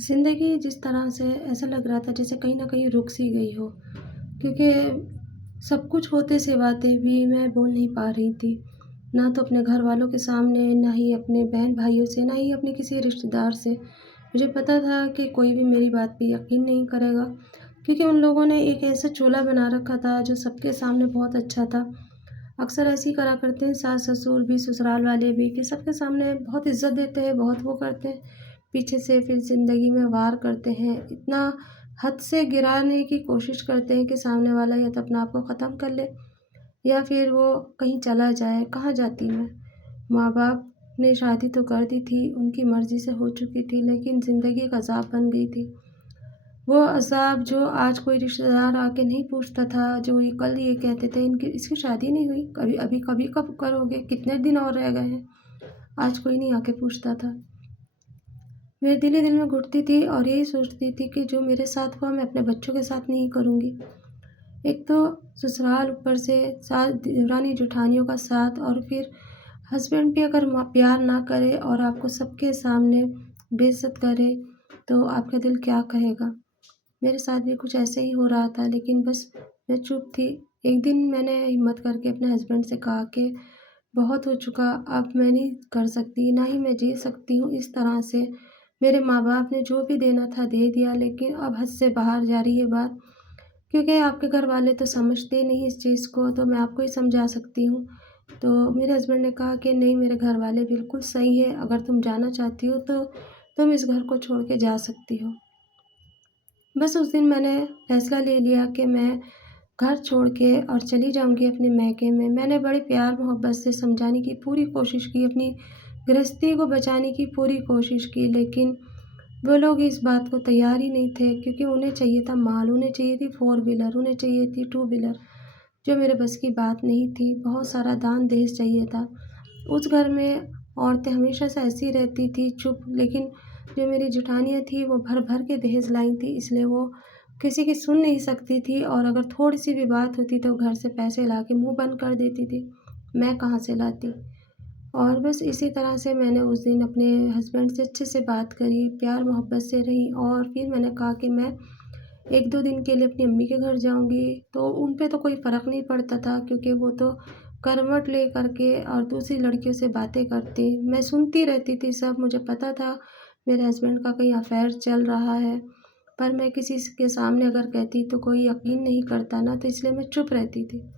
ज़िंदगी जिस तरह से ऐसा लग रहा था जैसे कहीं न कहीं रुक सी गई हो, क्योंकि सब कुछ होते से बातें भी मैं बोल नहीं पा रही थी। ना तो अपने घरवालों के सामने, ना ही अपने बहन-भाइयों से, ना ही अपने किसी रिश्तेदार से। मुझे पता था कि कोई भी मेरी बात पे यकीन नहीं करेगा, क्योंकि उन लोगों ने एक ऐसा चोला बना रखा था जो सबके सामने बहुत अच्छा था। अक्सर ऐसे ही करा करते हैं सास-ससुर भी, ससुराल वाले भी कि सबके सामने बहुत इज़्ज़त देते हैं, बहुत वो करते हैं, पीछे से फिर ज़िंदगी में वार करते हैं। इतना हद से गिराने की कोशिश करते हैं कि सामने वाला या तो अपने आप को ख़त्म कर ले या फिर वो कहीं चला जाए। कहाँ जाती मैं? माँ-बाप ने शादी तो कर दी थी, उनकी मर्ज़ी से हो चुकी थी, लेकिन ज़िंदगी एक अज़ाब बन गई थी। वो अज़ाब जो आज कोई रिश्तेदार आके नहीं पूछता था, जो ये कल ये कहते थे इनकी इसकी शादी नहीं हुई, कभी कब करोगे? कितने दिन और रह गए हैं? आज कोई नहीं आके पूछता था। मैं दिल ही दिल में घुटती थी और यही सोचती थी कि जो मेरे साथ हुआ मैं अपने बच्चों के साथ नहीं करूँगी। एक तो ससुराल, ऊपर से सास, देवरानी-जेठानियों का साथ, और फिर हस्बैंड भी अगर प्यार ना करे और आपको सबके सामने बेइज़्ज़त करे, तो आपका दिल क्या कहेगा? मेरे साथ भी कुछ ऐसे ही हो रहा था, लेकिन बस मैं चुप थी। एक दिन मैंने हिम्मत करके अपने हस्बैंड से कहा कि बहुत हो चुका, अब मैं नहीं कर सकती, ना ही मैं जी सकती हूँ इस तरह से। मेरे माँ-बाप ने जो भी देना था दे दिया, लेकिन अब हद से बाहर जा रही है बात, क्योंकि आपके घर वाले तो समझते नहीं इस चीज़ को, तो मैं आपको ही समझा सकती हूँ। तो मेरे हस्बैंड ने कहा कि नहीं, मेरे घर वाले बिल्कुल सही है, अगर तुम जाना चाहती हो तो तुम इस घर को छोड़ के जा सकती हो। बस उस दिन मैंने फ़ैसला ले लिया कि मैं घर छोड़ के और चली जाऊँगी अपने मायके में। मैंने बड़े प्यार-मोहब्बत से समझाने की पूरी कोशिश की, अपनी गृहस्थी को बचाने की पूरी कोशिश की, लेकिन वो लोग इस बात को तैयार ही नहीं थे, क्योंकि उन्हें चाहिए था माल, उन्हें चाहिए थी फ़ोर व्हीलर, उन्हें चाहिए थी टू व्हीलर, जो मेरे बस की बात नहीं थी। बहुत सारा दान-दहेज चाहिए था। उस घर में औरतें हमेशा से ऐसी रहती थी चुप, लेकिन जो मेरी जेठानियाँ थी वो भर-भर के दहेज लाई थी, इसलिए वो किसी की सुन नहीं सकती थी, और अगर थोड़ी-सी भी बात होती तो घर से पैसे ला के मुँह बंद कर देती थी। मैं कहाँ से लाती? और बस इसी तरह से मैंने उस दिन अपने हस्बैंड से अच्छे से बात करी, प्यार-मोहब्बत से रही, और फिर मैंने कहा कि मैं 1-2 दिन के लिए अपनी अम्मी के घर जाऊँगी। तो उन पे तो कोई फ़र्क नहीं पड़ता था, क्योंकि वो तो करवट ले कर के और दूसरी लड़कियों से बातें करती। मैं सुनती रहती थी सब, मुझे पता था मेरे हस्बैंड का कहीं अफ़ेयर चल रहा है, पर मैं किसी के सामने अगर कहती तो कोई यकीन नहीं करता ना, तो इसलिए मैं चुप रहती थी।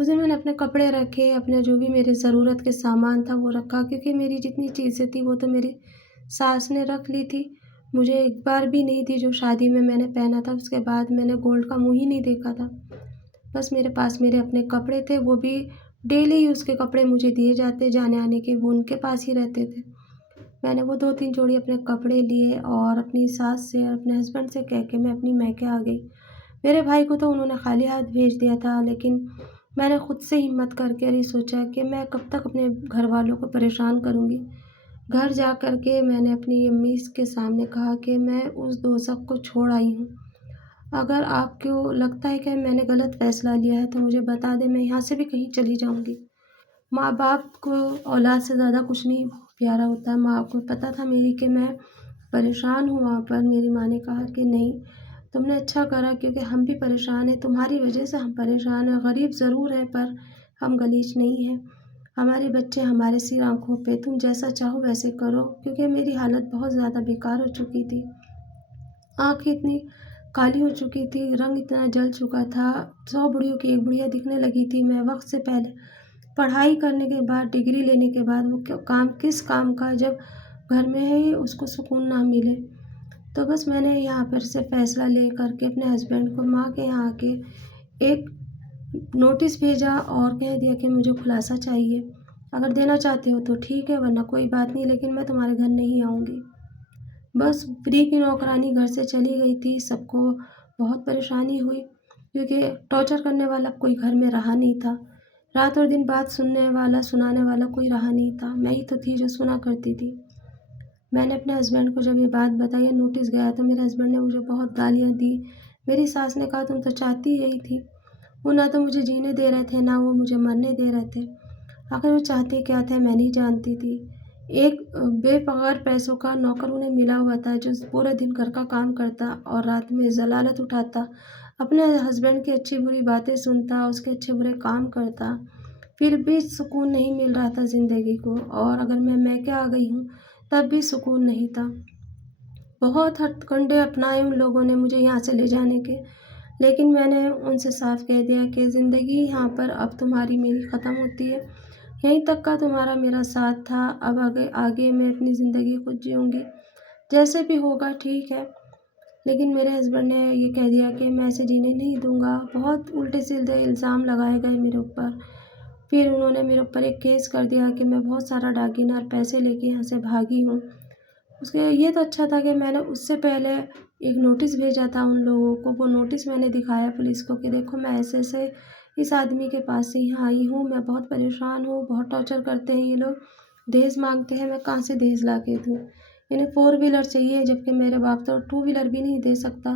उस दिन मैंने अपने कपड़े रखे, अपने जो भी मेरे ज़रूरत के सामान था वो रखा, क्योंकि मेरी जितनी चीज़ें थी वो तो मेरी सास ने रख ली थी। मुझे एक बार भी नहीं दी जो शादी में मैंने पहना था, उसके बाद मैंने गोल्ड का मुँह ही नहीं देखा था। बस मेरे पास मेरे अपने कपड़े थे, वो भी डेली यूज़ के कपड़े मुझे दिए जाते जाने-आने के, वो उनके पास ही रहते थे। मैंने वो 2-3 जोड़ी अपने कपड़े लिए और अपनी सास से और अपने हस्बैंड से कह के मैं अपनी मायके आ गई। मेरे भाई को तो उन्होंने खाली हाथ भेज दिया था, लेकिन मैंने खुद से हिम्मत करके ये सोचा कि मैं कब तक अपने घरवालों को परेशान करूँगी। घर जा कर के मैंने अपनी अम्मी के सामने कहा कि मैं उस दोज़ख को छोड़ आई हूँ। अगर आपको लगता है कि मैंने गलत फ़ैसला लिया है तो मुझे बता दें, मैं यहाँ से भी कहीं चली जाऊँगी। माँ-बाप को औलाद से ज़्यादा कुछ नहीं प्यारा होता है। माँ को पता था मेरी कि मैं परेशान हूँ वहाँ पर। मेरी माँ ने कहा कि नहीं, तुमने अच्छा करा, क्योंकि हम भी परेशान हैं, तुम्हारी वजह से हम परेशान हैं। गरीब ज़रूर हैं पर हम गलीच नहीं हैं। हमारे बच्चे हमारे सिर आँखों पे, तुम जैसा चाहो वैसे करो, क्योंकि मेरी हालत बहुत ज़्यादा बेकार हो चुकी थी। आँखें इतनी काली हो चुकी थी, रंग इतना जल चुका था, 100 बुढ़ियों की एक बुढ़िया दिखने लगी थी मैं वक़्त से पहले। पढ़ाई करने के बाद, डिग्री लेने के बाद वो क्यों काम, किस काम का, जब घर में ही उसको सुकून ना मिले। तो बस मैंने यहाँ पर से फ़ैसला ले कर के अपने हस्बैंड को माँ के यहाँ आके एक नोटिस भेजा और कह दिया कि मुझे खुलासा चाहिए। अगर देना चाहते हो तो ठीक है, वरना कोई बात नहीं, लेकिन मैं तुम्हारे घर नहीं आऊँगी। बस फ्री की नौकरानी घर से चली गई थी, सबको बहुत परेशानी हुई, क्योंकि टॉर्चर करने वाला कोई घर में रहा नहीं था। रात और दिन बात सुनने वाला, सुनाने वाला कोई रहा नहीं था। मैं ही तो थी जो सुना करती थी। मैंने अपने हस्बैंड को जब ये बात बताई, ये नोटिस गया, तो मेरे हस्बैंड ने मुझे बहुत गालियाँ दी। मेरी सास ने कहा तुम तो चाहती यही थी। वो ना तो मुझे जीने दे रहे थे, ना वो मुझे मरने दे रहे थे। आखिर वो चाहते क्या थे मैं नहीं जानती थी। एक बेपगार पैसों का नौकर उन्हें मिला हुआ था जो पूरे दिन घर का काम करता और रात में ज़लालत उठाता, अपने हस्बैंड की अच्छी-बुरी बातें सुनता, उसके अच्छे-बुरे काम करता। फिर भी सुकून नहीं मिल रहा था ज़िंदगी को, और अगर मैं मैके आ गई हूँ, तब भी सुकून नहीं था। बहुत हथकंडे अपनाए उन लोगों ने मुझे यहाँ से ले जाने के, लेकिन मैंने उनसे साफ कह दिया कि ज़िंदगी यहाँ पर अब तुम्हारी मेरी ख़त्म होती है। यहीं तक का तुम्हारा मेरा साथ था, अब आगे आगे मैं अपनी ज़िंदगी खुद जीऊँगी। जैसे भी होगा ठीक है। लेकिन मेरे हस्बैंड ने ये कह दिया कि मैं ऐसे जीने नहीं दूँगा। बहुत उल्टे-सीधे इल्ज़ाम लगाए गए मेरे ऊपर। फिर उन्होंने मेरे ऊपर एक केस कर दिया कि मैं बहुत सारा दागीना और पैसे लेके यहाँ से भागी हूँ। उसके ये तो अच्छा था कि मैंने उससे पहले एक नोटिस भेजा था उन लोगों को। वो नोटिस मैंने दिखाया पुलिस को कि देखो, मैं ऐसे-ऐसे इस आदमी के पास से यहाँ आई हूँ, मैं बहुत परेशान हूँ, बहुत टॉर्चर करते हैं ये लोग, दहेज माँगते हैं, मैं कहाँ से दहेज ला के दूँ? इन्हें 4 व्हीलर चाहिए, जबकि मेरे बाप तो 2 व्हीलर भी नहीं दे सकता।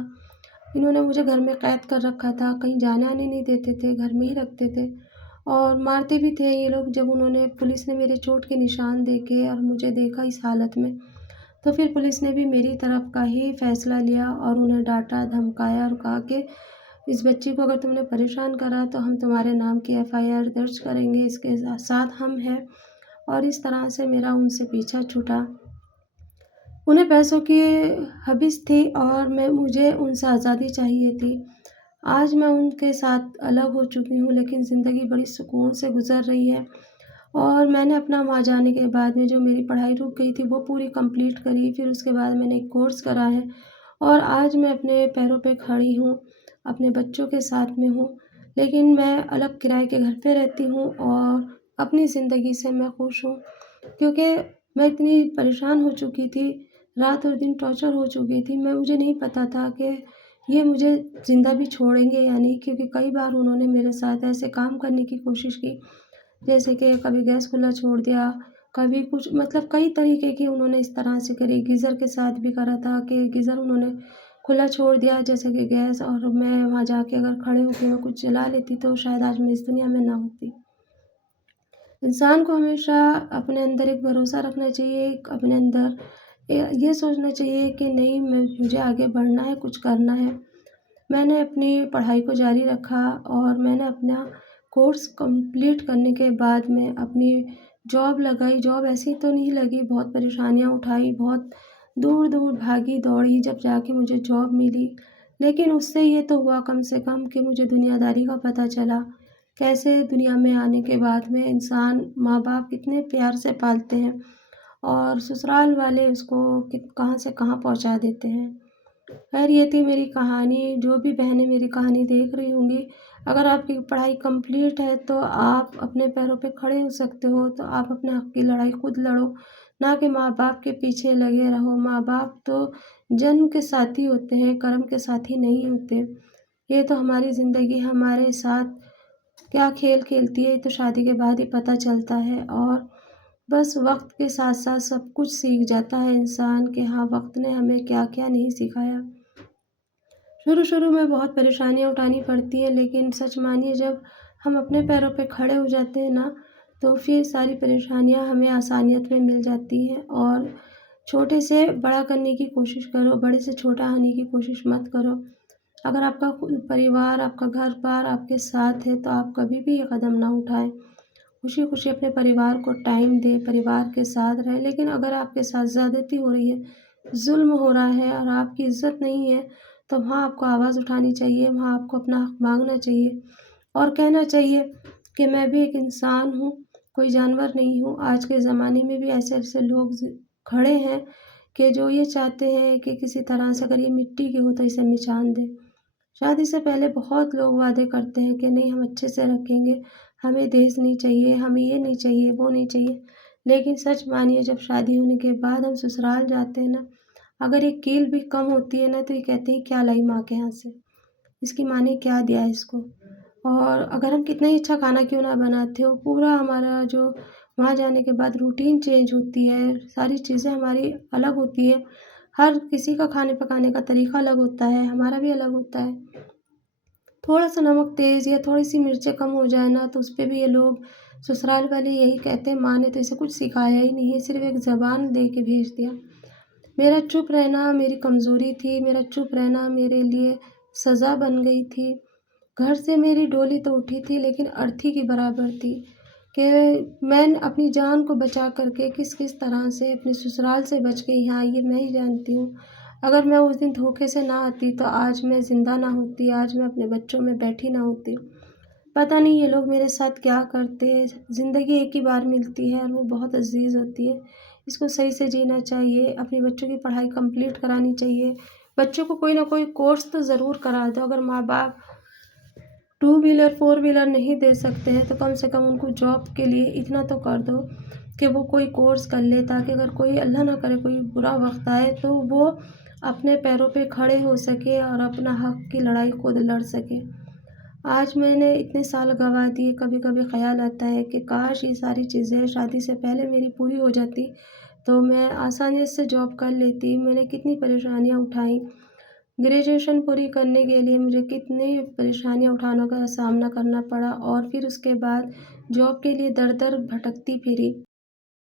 इन्होंने मुझे घर में कैद कर रखा था, कहीं जाने-आने नहीं देते थे, घर में ही रखते थे और मारते भी थे ये लोग। जब उन्होंने पुलिस ने मेरे चोट के निशान देखे और मुझे देखा इस हालत में, तो फिर पुलिस ने भी मेरी तरफ का ही फैसला लिया और उन्हें डाँटा, धमकाया और कहा कि इस बच्ची को अगर तुमने परेशान करा तो हम तुम्हारे नाम की एफआईआर दर्ज करेंगे, इसके साथ हम हैं। और इस तरह से मेरा उनसे पीछा छूटा। उन्हें पैसों की हविस थी और मुझे उनसे आज़ादी चाहिए थी। आज मैं उनके साथ अलग हो चुकी हूँ, लेकिन ज़िंदगी बड़ी सुकून से गुज़र रही है। और मैंने अपना वहाँ जाने के बाद में जो मेरी पढ़ाई रुक गई थी वो पूरी कंप्लीट करी। फिर उसके बाद मैंने एक कोर्स करा है और आज मैं अपने पैरों पे खड़ी हूँ, अपने बच्चों के साथ में हूँ। लेकिन मैं अलग किराए के घर पे रहती हूँ और अपनी ज़िंदगी से मैं खुश हूँ, क्योंकि मैं इतनी परेशान हो चुकी थी, रात और दिन टॉर्चर हो चुकी थी। मुझे नहीं पता था कि ये मुझे ज़िंदा भी छोड़ेंगे या नहीं, क्योंकि कई बार उन्होंने मेरे साथ ऐसे काम करने की कोशिश की, जैसे कि कभी गैस खुला छोड़ दिया, कभी कुछ, मतलब कई तरीके की उन्होंने इस तरह से करी। गीज़र के साथ भी करा था कि गीज़र उन्होंने खुला छोड़ दिया जैसे कि गैस, और मैं वहाँ जाके अगर खड़े होके मैं कुछ जला लेती तो शायद आज मैं इस दुनिया में ना होती। इंसान को हमेशा अपने अंदर एक भरोसा रखना चाहिए, एक अपने अंदर ये सोचना चाहिए कि नहीं, मुझे आगे बढ़ना है, कुछ करना है। मैंने अपनी पढ़ाई को जारी रखा और मैंने अपना कोर्स कंप्लीट करने के बाद में अपनी जॉब लगाई। जॉब ऐसी तो नहीं लगी, बहुत परेशानियाँ उठाई, बहुत दूर-दूर भागी दौड़ी, जब जाके मुझे जॉब मिली। लेकिन उससे ये तो हुआ कम से कम कि मुझे दुनियादारी का पता चला, कैसे दुनिया में आने के बाद में इंसान माँ-बाप कितने प्यार से पालते हैं और ससुराल वाले उसको कहाँ से कहाँ पहुँचा देते हैं। खैर, ये थी मेरी कहानी। जो भी बहनें मेरी कहानी देख रही होंगी, अगर आपकी पढ़ाई कंप्लीट है तो आप अपने पैरों पे खड़े हो सकते हो, तो आप अपने हक़ की लड़ाई खुद लड़ो, ना कि माँ-बाप के पीछे लगे रहो। माँ-बाप तो जन्म के साथी होते हैं, कर्म के साथी नहीं होते। ये तो हमारी ज़िंदगी हमारे साथ क्या खेल खेलती है, ये तो शादी के बाद ही पता चलता है। और बस वक़्त के साथ-साथ सब कुछ सीख जाता है इंसान कि हाँ, वक़्त ने हमें क्या-क्या नहीं सिखाया। शुरू-शुरू में बहुत परेशानियाँ उठानी पड़ती हैं, लेकिन सच मानिए जब हम अपने पैरों पे खड़े हो जाते हैं ना, तो फिर सारी परेशानियाँ हमें आसानियत में मिल जाती हैं। और छोटे से बड़ा करने की कोशिश करो, बड़े से छोटा होने की कोशिश मत करो। अगर आपका परिवार, आपका घर-बार आपके साथ है, तो आप कभी भी ये कदम ना उठाएँ। खुशी-खुशी अपने परिवार को टाइम दें, परिवार के साथ रहें। लेकिन अगर आपके साथ ज़्यादती हो रही है, ज़ुल्म हो रहा है और आपकी इज़्ज़त नहीं है, तो वहाँ आपको आवाज़ उठानी चाहिए, वहाँ आपको अपना हक़ माँगना चाहिए और कहना चाहिए कि मैं भी एक इंसान हूँ, कोई जानवर नहीं हूँ। आज के ज़माने में भी ऐसे-ऐसे लोग खड़े हैं कि जो ये चाहते हैं कि किसी तरह से अगर ये मिट्टी की हो तो इसे मिचान दें। शादी से पहले बहुत लोग वादे करते हैं कि नहीं, हम अच्छे से रखेंगे, हमें दहेज नहीं चाहिए, हमें ये नहीं चाहिए, वो नहीं चाहिए। लेकिन सच मानिए जब शादी होने के बाद हम ससुराल जाते हैं ना, अगर एक कील भी कम होती है ना तो ये कहते हैं क्या लाई माँ के यहाँ से, इसकी माँ ने क्या दिया इसको। और अगर हम कितना ही अच्छा खाना क्यों ना बनाते हो, पूरा हमारा जो वहाँ जाने के बाद रूटीन चेंज होती है, सारी चीज़ें हमारी अलग होती हैं। हर किसी का खाने पकाने का तरीका अलग होता है, हमारा भी अलग होता है। थोड़ा-सा नमक तेज़ या थोड़ी-सी मिर्चें कम हो जाए ना तो उसपे भी ये लोग ससुराल वाले यही कहते हैं, माँ ने तो इसे कुछ सिखाया ही नहीं है, सिर्फ़ एक ज़बान दे के भेज दिया। मेरा चुप रहना मेरी कमज़ोरी थी, मेरा चुप रहना मेरे लिए सज़ा बन गई थी। घर से मेरी डोली तो उठी थी लेकिन अर्थी की बराबर थी कि मैं अपनी जान को बचा कर के किस-किस तरह से अपने ससुराल से बच के यहाँ आई, ये मैं ही जानती हूँ। अगर मैं उस दिन धोखे से ना आती तो आज मैं ज़िंदा ना होती, आज मैं अपने बच्चों में बैठी ना होती। पता नहीं ये लोग मेरे साथ क्या करते हैं। ज़िंदगी एक ही बार मिलती है और वो बहुत अज़ीज़ होती है। इसको सही से जीना चाहिए, अपने बच्चों की पढ़ाई कंप्लीट करानी चाहिए। बच्चों को कोई ना कोई कोर्स तो ज़रूर करा दो। अगर माँ-बाप टू व्हीलर, फोर व्हीलर नहीं दे सकते हैं तो कम से कम उनको जॉब के लिए इतना तो कर दो कि वो कोई कोर्स कर ले, ताकि अगर कोई अल्लाह ना करे कोई बुरा वक़्त आए तो वो अपने पैरों पे खड़े हो सके और अपना हक़ की लड़ाई खुद लड़ सके। आज मैंने इतने साल गँवा दिए, कभी-कभी ख़्याल आता है कि काश ये सारी चीज़ें शादी से पहले मेरी पूरी हो जाती, तो मैं आसानी से जॉब कर लेती। मैंने कितनी परेशानियाँ उठाई, ग्रेजुएशन पूरी करने के लिए मुझे कितनी परेशानियाँ उठाने का सामना करना पड़ा और फिर उसके बाद जॉब के लिए दर-दर भटकती फिरी।